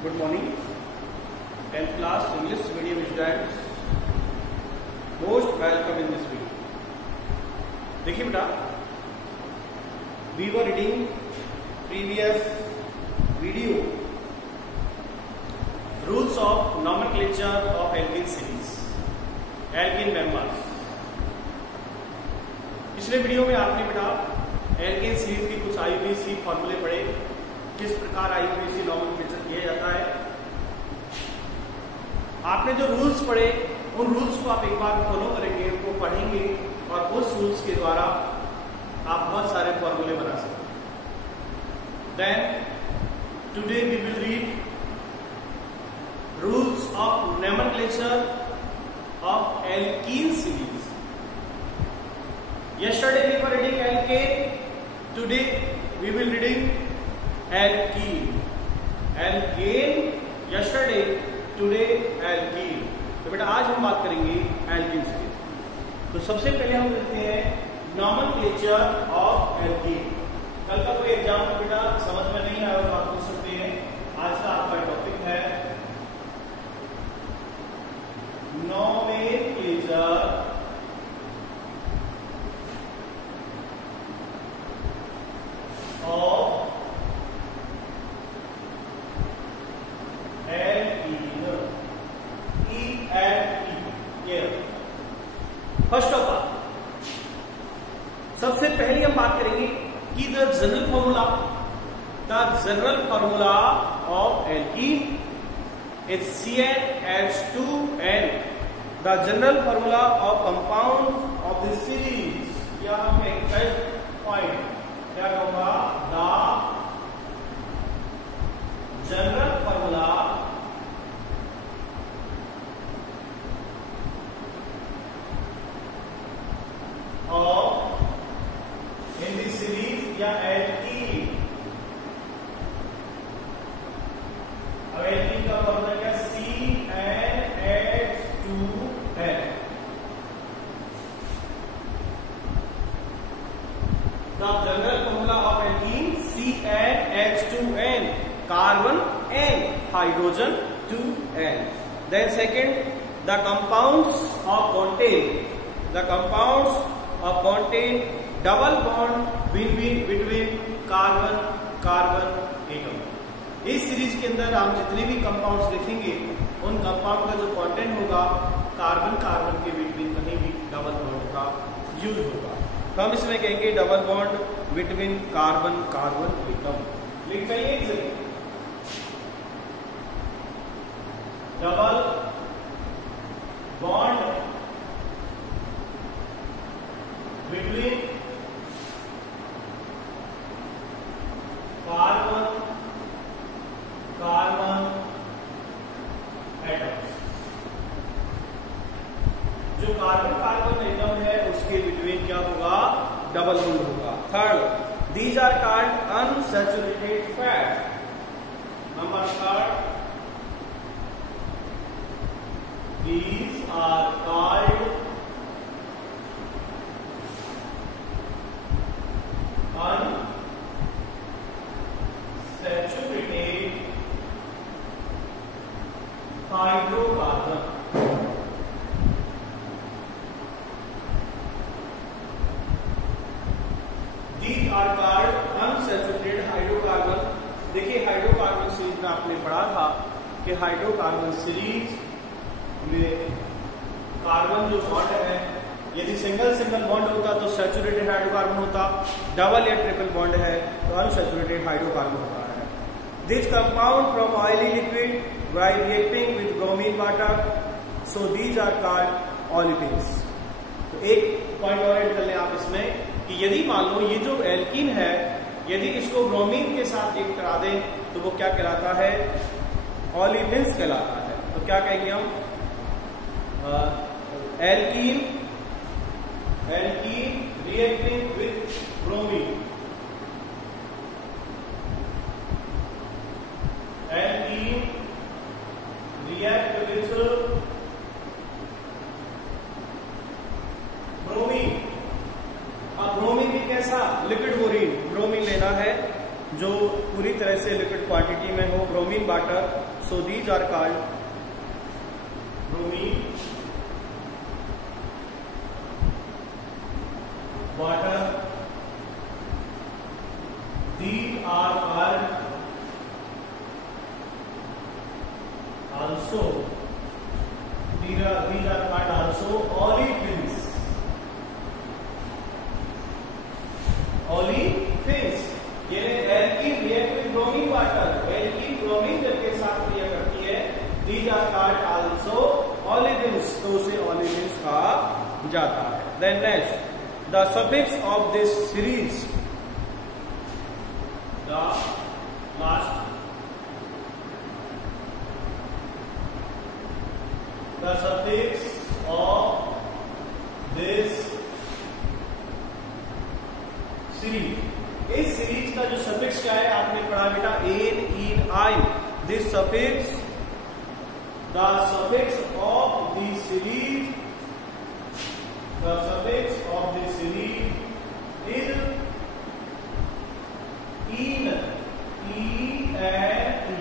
Good morning, 10th class English medium students. Most welcome in this video. देखिए बेटा, we were reading previous video rules of nomenclature of alkene series, alkene members. पिछले video में आपने बेटा alkene series की कुछ IUPAC फॉर्मूले पढ़े, किस प्रकार आईयूपीएसी नॉमेनक्लेचर किया जाता है। आपने जो रूल्स पढ़े उन रूल्स को आप एक बार फॉलो करेंगे, उनको पढ़ेंगे और उस रूल्स के द्वारा आप बहुत सारे फॉर्मूले बना सकते हैं। Then today we will read rules of nomenclature of alkene series. Yesterday we were reading alkane. Today we will reading alkene. Alkane yesterday, today alkene. तो बेटा आज हम बात करेंगे एल्कीन से। तो सबसे पहले हम देखते हैं नॉमेनक्लेचर ऑफ एल्कीन। कल का कोई एग्जाम में बेटा समझ में नहीं आया तो आप पूछ सकते हैं। आज का आपका टॉपिक है nomenclature of alkene. E and E. First of all सबसे पहले हम बात करेंगे कि the general formula of alkene is CnH2n. The general formula of compound of the series, या हम एक पॉइंट क्या कहूंगा, the general formula of in the series या एल्कीन। अब एल्कीन का फॉर्मूला क्या, CnH2n. The general formula of alkene CnH2n, carbon N, hydrogen 2n. Then second, the compounds of contain double bond between carbon atom. इस series के अंदर हम जितने भी कंपाउंड्स देखेंगे उन कंपाउंड का जो कंटेंट होगा कार्बन के बिटवीन कहीं भी डबल बॉन्ड का यूज होगा। तो हम इसमें कहेंगे double bond between carbon atom. लिख पाइए, double bond between carbon atoms. जो कार्बन एटम है उसके बिटवीन क्या होगा, डबल बॉन्ड होगा। Third, these are called unsaturated fat. Number third, these are called unsaturated hydrocarbon. These are called unsaturated hydrocarbon. देखिए hydrocarbon series में आपने पढ़ा था कि हाइड्रोकार्बन सीरीज में कार्बन जो बॉन्ड है, यदि सिंगल बॉन्ड होता तो सैचुरेटेड हाइड्रोकार्बन होता, डबल या ट्रिपल बॉन्ड है तो अनसैचुरेटेड हाइड्रोकार्बन होता है। This compound from oily liquid while reacting with bromine water, so these are called olefins. तो एक पॉइंट और ऐड कर लें आप इसमें कि यदि मान लो ये जो एल्कीन है, यदि इसको ब्रोमीन के साथ रिएक्ट करा दें तो वो क्या कहलाता है, ऑलिविन्स कहलाता है। तो क्या कहेंगे हम, alkene reacting with bromine, alkene react with bromine. अब ब्रोमीन भी कैसा, लिक्विड बोरीन। ब्रोमीन लेना है जो पूरी तरह से लिक्विड क्वांटिटी में हो, bromine water. So these are called bromine water. These are called also olefins. Olefins यानी alkene react with bromine water, alkene bromine जब के साथ क्रिया करती है, these are called also olefins, तो उसे olefins कहा जाता है। Then next, the suffix of this series, the last, the suffix of this series, इस सीरीज का जो सफिक्स क्या है आपने पढ़ा बेटा, ene, ine, yne. This suffix, the suffix of the series, the suffix of the series is ine, e and e.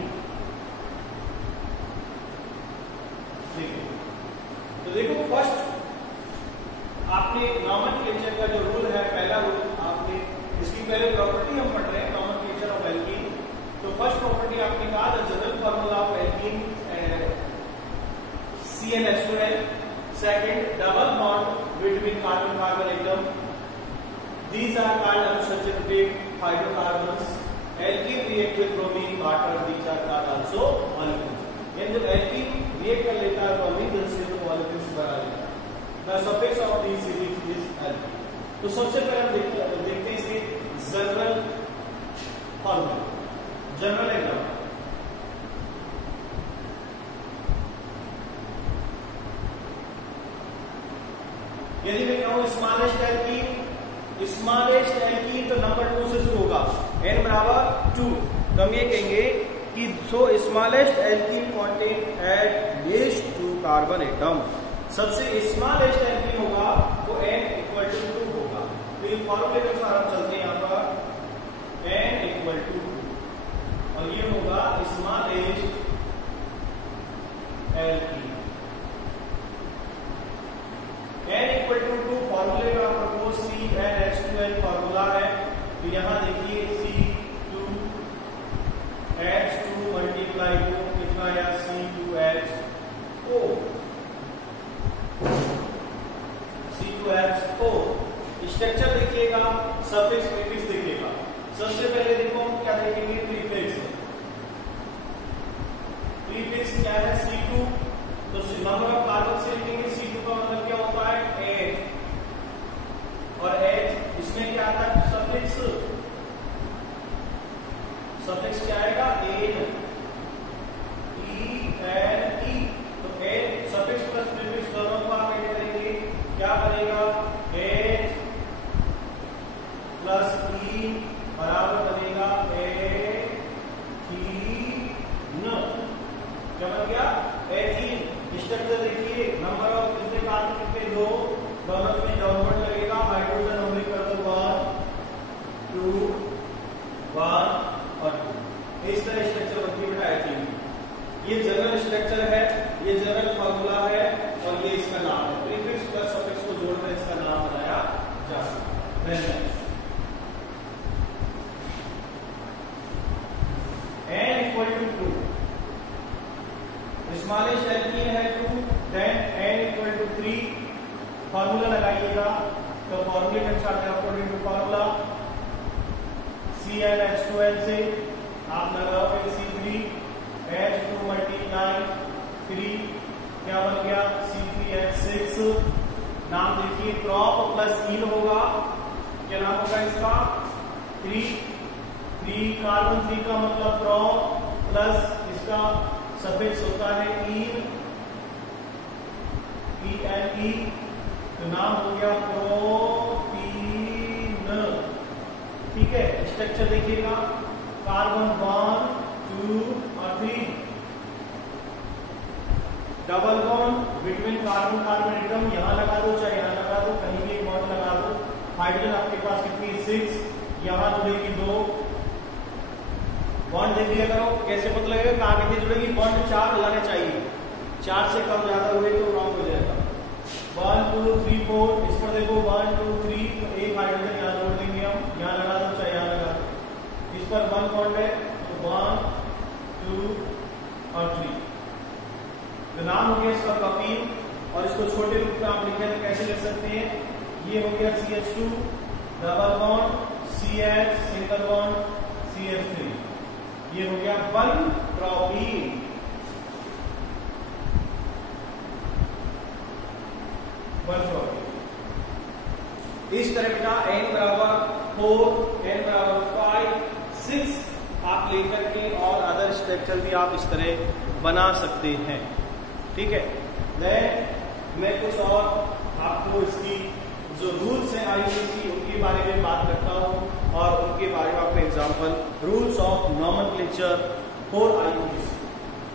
तो देखो फर्स्ट आपने नॉमेनक्लेचर का जो रूल है, पहला रूल आपने, इसकी पहले प्रॉपर्टी हम पढ़ रहे हैं, नॉमेनक्लेचर ऑफ एल्कीन। तो फर्स्ट प्रॉपर्टी आपने कहा the general formula of alkene CnH2n। Second, double bond between carbon carbon atom, these are called unsaturated hydrocarbons. Alkene react with bromine water, these are called also olefins. यानी जब alkene react कर लेता है bromine जल से तो olefins बना लेता है। The suffix of this series is alkene. तो सबसे पहले हम देखते हैं इसके जनरल फॉर्मूला, जनरल एग्जाम्पल। यदि मैं कहूं स्मॉलेस्ट एल्कीन, तो नंबर 2 से शुरू होगा, n बराबर 2। तो हम ये कहेंगे कि सो smallest alkene contain at least 2 carbon atom. सबसे स्मॉलेस्ट एल्कीन होगा वो n इक्वल टू 2 होगा। तो ये फॉर्मूले के अनुसार हम चलते हैं यहाँ पर, n इक्वल टू 2 और ये होगा smallest alkene. n equal to 2 फॉर्मूले का प्रपोज CnH2n फॉर्मूला है। तो यहाँ देखिए C2H2 मल्टीप्लाई को कितना आया, C2H4, C2H4। स्ट्रक्चर देखिएगा, सफिक्स प्रीफिक्स देखिएगा। सबसे पहले देखो हम क्या देखेंगे, प्रीफिक्स। प्रीफिक्स क्या है, C2, तो नंबर ऑफ कार्बन से लिखेंगे C2 का मतलब क्या होता है, H, और H इसमें क्या आता है, सफिक्स। सफिक्स क्या आएगा, एन, ई एंड ई। तो एन सफिक्स प्लस प्रीफिक्स दोनों को आप ऐड करेंगे, क्या बनेगा, एच प्लस ई बराबर बनेगा एथीन। क्या बन गया, एथीन। स्ट्रक्चर देखिए, नंबर ऑफ कितने कार्बन कितने, 2, दोनों में डाउनवर्ड लगेगा, हाइड्रोजन हमने कर दो 1, 2, 1 और 2। इस तरह स्ट्रक्चर बनती है बेटा एथीन। ये जनरल स्ट्रक्चर है, ये जनरल फार्मूला है और ये इसका नाम है। प्रीफिक्स प्लस सफिक्स को जोड़कर इसका नाम बनाया जा सकता है। n equal to 2, smallest alkene है 2, then n equal to 3। Formula लगाइएगा, तो फार्मूले के अनुसार अकॉर्डिंग टू फार्मूला CnH2n से आप लगाओगे C3H2 मल्टीप्लाई 3, क्या बन गया, C3H6। नाम देखिए, क्रॉप प्लस इन होगा, क्या नाम होगा इसका, 3 कार्बन 3 का मतलब क्रॉप, प्लस इसका सफिक्स होता है इन, E, तो नाम हो गया प्रोटीन। ठीक है, स्ट्रक्चर देखिएगा, कार्बन 1, 2 और 3, double bond between carbon carbon atom, यहां लगा दो चाहे यहां लगा दो, कहीं भी एक बॉन्ड लगा दो। हाइड्रोजन आपके पास कितनी, 6, यहां जुड़ेगी 2, बॉन्ड देख लिया करो, कैसे पता लगेगा कहाँ कितनी जुड़ेगी। बॉन्ड 4 हो जाने चाहिए, 4 से कम ज्यादा हुए तो रॉन्ग हो जाएगा। 1 2 3 4, इस पर देखो 1 2 3, तो एक हाइड्रोजन यहाँ जोड़ देंगे हम, यहाँ लगा दो चाहे यहाँ लगा दो। इस पर 1 बॉन्ड है तो 1 2 और 3, तो नाम हो गया इसका प्रोपीन। और इसको छोटे रूप में आप लिखें तो कैसे लिख सकते हैं, ये हो गया CH2 double bond CH single bond CH3, ये हो गया 1 प्रोपीन। इस तरह का n बराबर 4, n बराबर 5, 6 आप लेकर के और अदर स्ट्रक्चर भी आप इस तरह बना सकते हैं। ठीक है, मैं कुछ और आपको इसकी जो रूल्स हैं IUPAC उनके बारे में बात करता हूं और उनके बारे में आपको example, rules of nomenclature for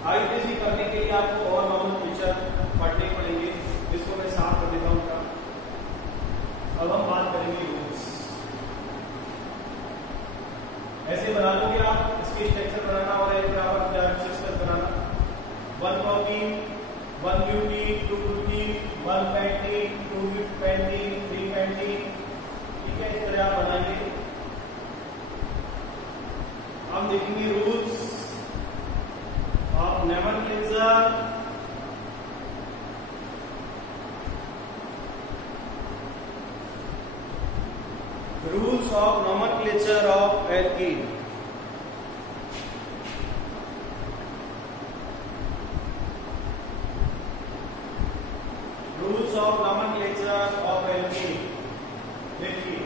IUPAC करने के लिए आपको और नॉमेनक्लेचर पढ़ने पड़ेंगे, जिसको मैं साफ कर देता हूं। अब हम बात करेंगे रूल्स। ऐसे बना लोगे आप, इसके स्ट्रक्चर बनाना और एक बराबर बनाना, 1 propene 1 butene 2 butene 1 pentene 2 pentene 3 pentene. ठीक है, इस तरह आप बनाएंगे। हम देखेंगे rules of nomenclature rules of nomenclature of alkene. Rules of nomenclature of alkene. देखिए,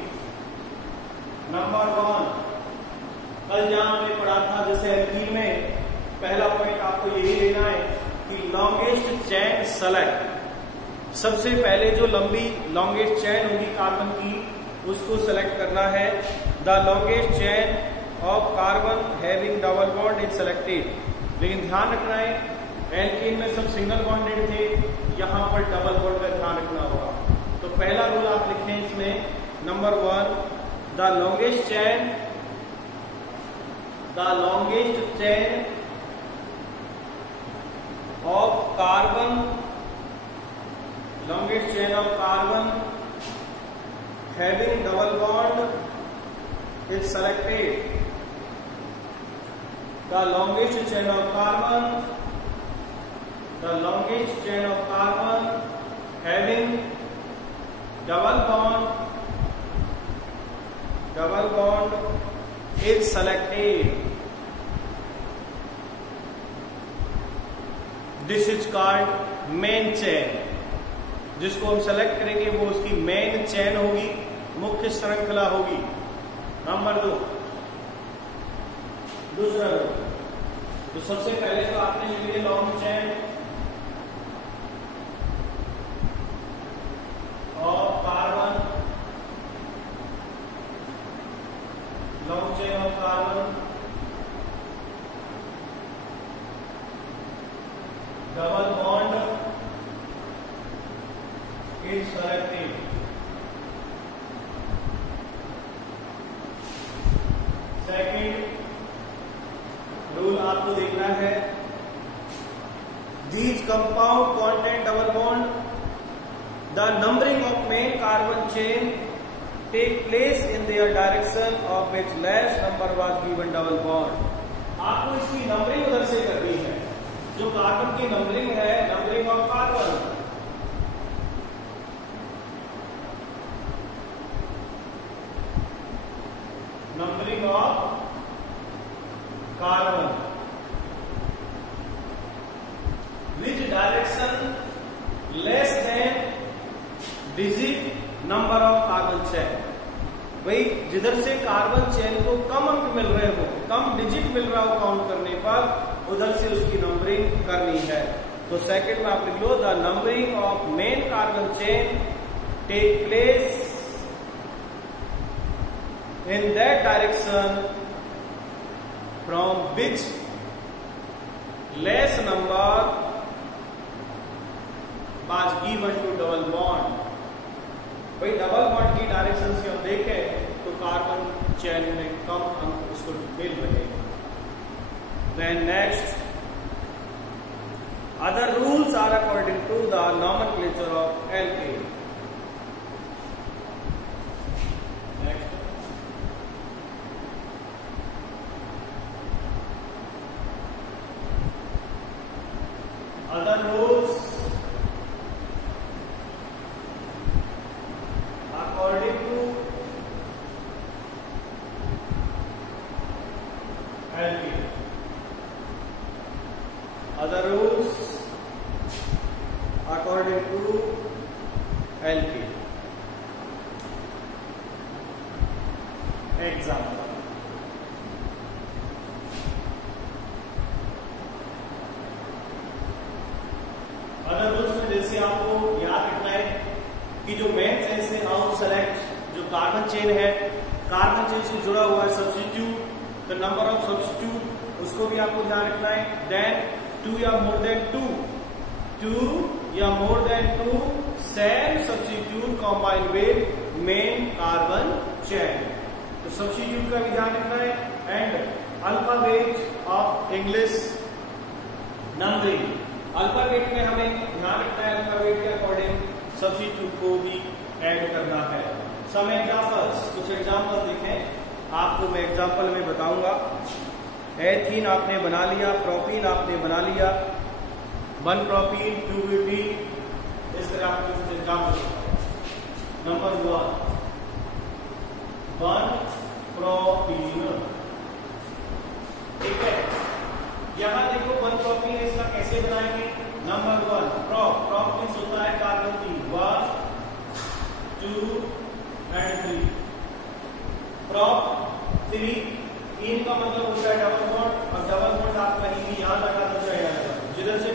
नंबर 1, कल जहां हमने पढ़ा था जैसे एल्कीन में पहला पॉइंट आपको यही लेना है कि लॉन्गेस्ट चेन सेलेक्ट। सबसे पहले जो लंबी लॉन्गेस्ट चेन होगी कार्बन की उसको सेलेक्ट करना है। The longest chain of carbon having double bond is selected. लेकिन ध्यान रखना है एल्कीन में सब सिंगल बॉन्डेड थे, यहां पर डबल बॉन्ड का ध्यान रखना होगा। तो पहला रूल आप लिखें इसमें, number 1, the longest chain of carbon having double bond is selected. The longest chain of carbon having double bond is selected. This is called main chain. जिसको हम सेलेक्ट करेंगे वो उसकी मेन चेन होगी, मुख्य श्रृंखला होगी। नंबर 2, दूसरा रूल, तो सबसे पहले तो आपने लिख लिया long chain of carbon, long chain of carbon double bond is selected. Second rule आपको देखना है, these compound contain double bond. The numbering of main carbon chain take place in their direction of which less number was given double bond. आपको इसकी numbering उधर से करनी है, जो कार्बन की नंबरिंग है, numbering of carbon, numbering of carbon which direction less than digit number of carbon chain. भाई जिधर से कार्बन चेन को कम अंक मिल रहे हो, कम डिजिट मिल रहा हो काउंट करने पर, उधर से उसकी नंबरिंग करनी है। तो सेकंड में आप लिख लो, the numbering of main carbon chain take place in that direction from which less number was given to double bond। भाई डबल बॉन्ड की डायरेक्शन से हम देखें तो कार्बन चेन में कम अंक उसको मिल रहे हैं। Then next, other rules are according to the nomenclature of alkane. Next, other rules according to alkane. Other rules according to alkane. Example. Other rules में जैसे आपको याद रखना है कि जो मेन चेन से हाउ सेलेक्ट जो कार्बन चेन है, कार्बन चेन से जुड़ा हुआ है substitute, the number of substitute उसको भी आपको ध्यान रखना है. देन 2 या मोर देन 2 या more than 2 same substitute combine with main carbon chain. तो सब्स्टिट्यूट का भी ध्यान रखना है. And alphabet of English numbering, alphabet में हमें ध्यान रखना है अल्फाबेट के अकॉर्डिंग सब्स्टिट्यूट को भी ऐड करना है. सम एग्जांपल्स, कुछ एग्जांपल देखें आपको मैं एग्जांपल में बताऊंगा. एथीन आपने बना लिया, प्रोपीन आपने बना लिया, 1 प्रोपीन 2 ब्यूटीन, इस तरह आपको एग्जांपल. Number 1 propene. ठीक है, यहां देखो 1 प्रोपीन इसका कैसे बनाएंगे. नंबर 1 प्रोप मीन्स होता है कार्बन 3, 1 2 and 3. प्रोप 3 इन का मतलब होता है डबल बॉन्ड. और डबल बॉन्ड आप कहीं भी यहां लगा दो जिधर से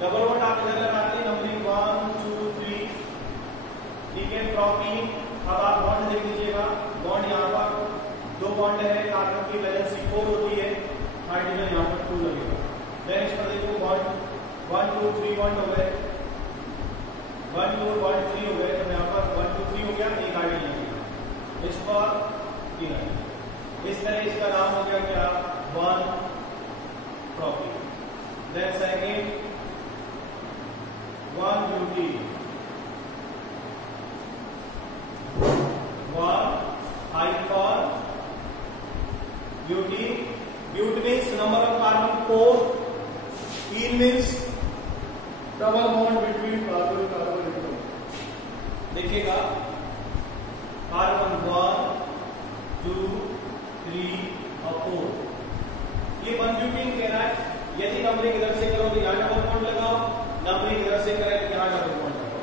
डबल बॉन्ड आप इधर लगाते हैं. नंबरिंग 1 2 3. ठीक है, प्रोपीन. अब आप बॉन्ड देख लीजिएगा. बॉन्ड यहाँ पर 2 बॉन्ड है, कार्बन की वैलेंसी 4 होती है, हाइड्रोजन यहाँ पर 2 लगेगा. देन इस पर देखो बॉन्ड 1 2 3 बॉन्ड हो गए, 1 2 बॉन्ड 3 हो गए. तो यहाँ पर 1 2 3 हो गया, एक हाइड्रोजन लगेगा. इस पर 3. इस तरह इसका नाम हो गया क्या, 1 propene. Then second 1 butene, 1 hyphen butene. But means number of carbon 4. Ene means double bond between carbon carbon. देखिएगा कार्बन 1 2 3 और 4. ये 1 ब्यूटीन कह रहा है. यदि नंबरिंग इधर से करो तो यहाँ डबल बॉन्ड लगाओ, नंबरिंग इधर से करें तो यहाँ डबल बॉन्ड लगाओ.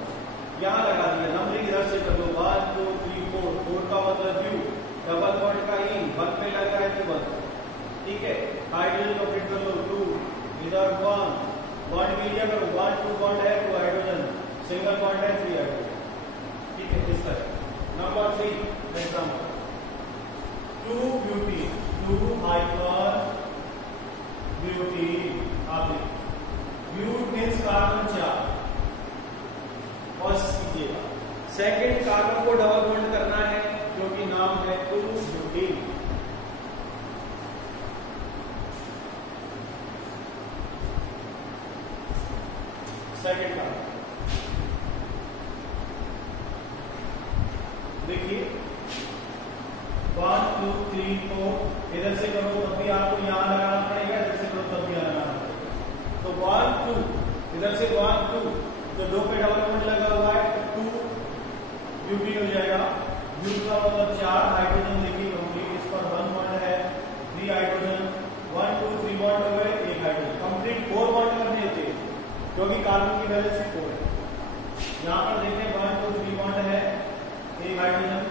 यहाँ लगा दिया. नंबरिंग इधर से करो 1 2 3 4. 4 का मतलब ब्यू, डबल बॉन्ड का इन 1 पे लगा है तो 1. ठीक है, हाइड्रोजन को फिट कर लो 2, इधर 1 बॉन्ड मीडिया करो. 1 2 बॉन्ड है 2 हाइड्रोजन, सिंगल बॉन्ड है 3 हाइड्रोजन. ठीक है, इस तरह. Number 3 example 2 butene, 2 hyper butene. आप ब्यूट मीन्स कार्बन 4. और कीजिएगा सेकेंड कार्बन को डबल बॉन्ड करना है क्योंकि नाम है 2 ब्यूटीन. सेकेंड कार्बन देखिए 1 2 3 4. इधर से करो तब भी आपको यहां लगाना पड़ेगा, इधर से करो तब भी यहां लगाना पड़ेगा. तो 1 2 इधर से 1 2 तो 2 पे डबल बॉन्ड लगा हुआ है तो 2 ब्यूटीन हो जाएगा. ब्यूट का मतलब 4 हाइड्रोजन. देखिए कंप्लीट. इस पर 1 बॉन्ड है 3 हाइड्रोजन. 1 2 3 बॉन्ड हो गए, 1 हाइड्रोजन. कंप्लीट 4 बॉन्ड करने होते हैं क्योंकि कार्बन की वैलेंसी 4 है. यहाँ पर देखें 1 2 3 बॉन्ड है, 1 हाइड्रोजन.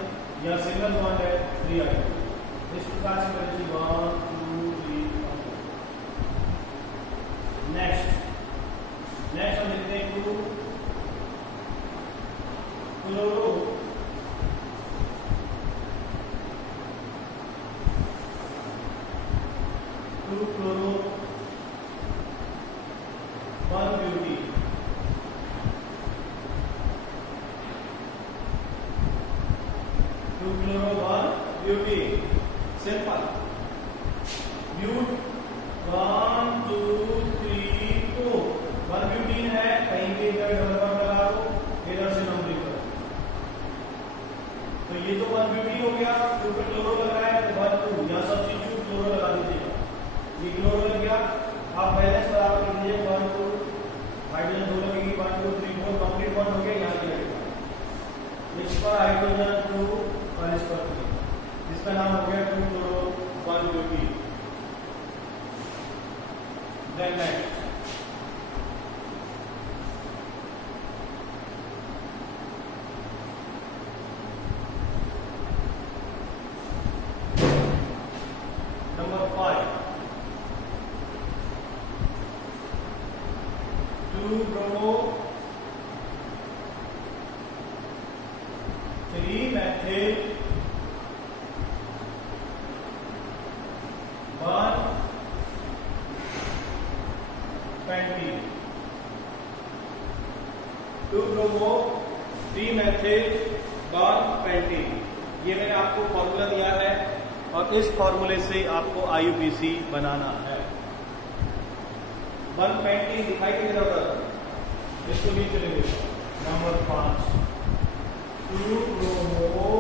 या सिंगल बॉन्ड है 3 हाइड्रोजन. इस प्रकार से वैलेंसी 1 2 3. नेक्स्ट हम लिखते हैं 2 chloro 2 chloro 1 butene. 2 chloro 1 butene. Simple. But 1 2 3 4 1 है, कहीं पे इधर डबल बॉन्ड लगा दो, इधर से नंबरिंग करो। तो ये तो 1 ब्यूटीन हो गया, ऊपर क्लोरो लग रहा है तो 1 2 यहां सब्स्टिट्यूट क्लोरो लगा दीजिएगा। ये क्लोरो लग गया, आप बैलेंस बराबर कर दीजिए 1 2 हाइड्रोजन 2 लगेगी 1 2 3 4 कंप्लीट बॉन्ड हो गया, यहां पे लगेगा इस पर हाइड्रोजन 2 और इस पर 3, इसका नाम हो गया 2 chloro 1 butene. Then next number 5 2 bromo 3 methyl 1 20 2 bromo 3 methyl 1 20। ये मैंने आपको फॉर्मूला दिया है और इस फॉर्मूले से आपको IUPAC बनाना है। 120 दिखाई दे रहा है, इसको भी चलेंगे। Number 5 2 bromo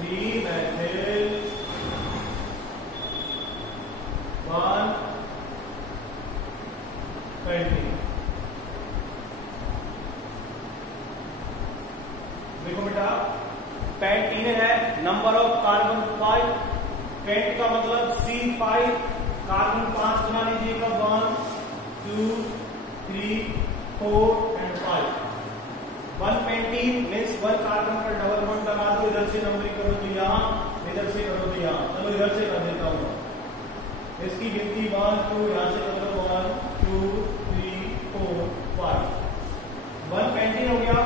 3 methyl 1 20। देखो बेटा, पेंटीन है, नंबर ऑफ कार्बन 5, पेंट का मतलब C5, कार्बन 5 बना लीजिएगा 1 2 3 4 एंड 5। 120 मीन्स 1 कार्बन पर डबल बॉन्ड लगा दो, इधर से नंबरिंग करो तो यहाँ, इधर से करो तो यहाँ। चलो इधर से कर देता हूँ, इसकी गिनती 1 2 यहाँ से कर दो 1 2 3 4 5। 120 हो गया,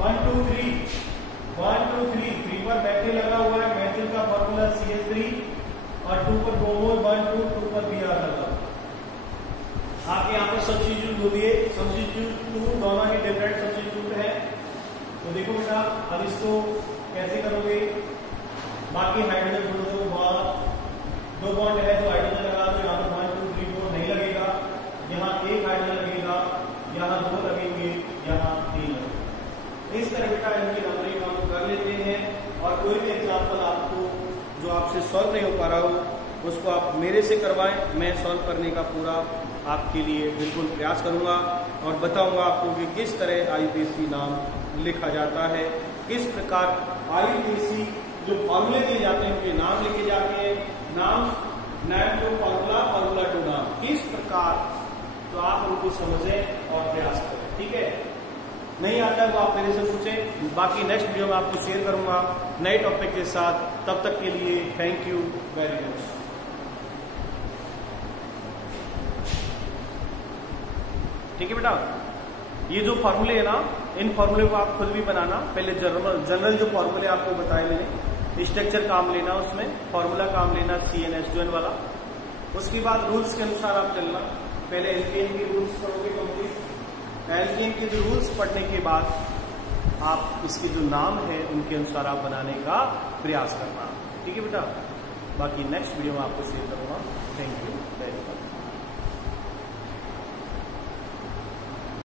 1 2 3 1 2 3 3 पर मेथिल लगा हुआ है, मेथिल का फॉर्मूला CH3 और 2 पर ब्रोमो 1 2 2 पर Br लगा। आपके यहाँ पर सब्स्टिट्यूट हो गए, सब्स्टिट्यूट 2 दोनों ही डिफरेंट सब्स्टिट्यूट है। तो देखो बेटा, अब इसको कैसे करोगे, बाकी हाइड्रोजन जोड़ दो, 2 बॉन्ड है तो हाइड्रोजन लगा दो, यहाँ पर 1 2 3 4 नहीं लगेगा, यहाँ 1 हाइड्रोजन लगेगा, यहाँ 2 लगेंगे, यहाँ 3 लगेंगे। इस तरह बेटा इनकी नंबरिंग हम कर लेते हैं और कोई भी एग्जाम्पल आपको जो आपसे सॉल्व नहीं हो पा रहा हो उसको आप मेरे से करवाएं, मैं सॉल्व करने का पूरा आपके लिए बिल्कुल प्रयास करूंगा और बताऊंगा आपको कि किस तरह IUPAC नाम लिखा जाता है, किस प्रकार IUPAC जो फॉर्मूले दिए जाते हैं उनके नाम लिखे जाते हैं, नाम टू फॉर्मूला, फॉर्मूला टू नाम, किस प्रकार, तो आप उनको समझें और प्रयास करें। ठीक है, नहीं आता है तो आप मेरे से पूछें, बाकी नेक्स्ट वीडियो में आपको शेयर करूंगा नए टॉपिक के साथ। तब तक के लिए थैंक यू वेरी मच। ठीक है बेटा, ये जो फॉर्मूले है ना, इन फॉर्मूले को आप खुद भी बनाना। पहले जनरल जो फॉर्मूले आपको बताए मैंने, स्ट्रक्चर काम लेना, उसमें फॉर्मूला काम लेना CnH2n वाला, उसके बाद रूल्स के अनुसार आप चलना। पहले एल्केन के रूल्स पढ़ोगे कंप्लीट, एल्केन के जो रूल्स पढ़ने के बाद आप इसके जो नाम है उनके अनुसार आप बनाने का प्रयास करना। ठीक है बेटा, बाकी नेक्स्ट वीडियो में आपको शेयर करूंगा। Thank you very much.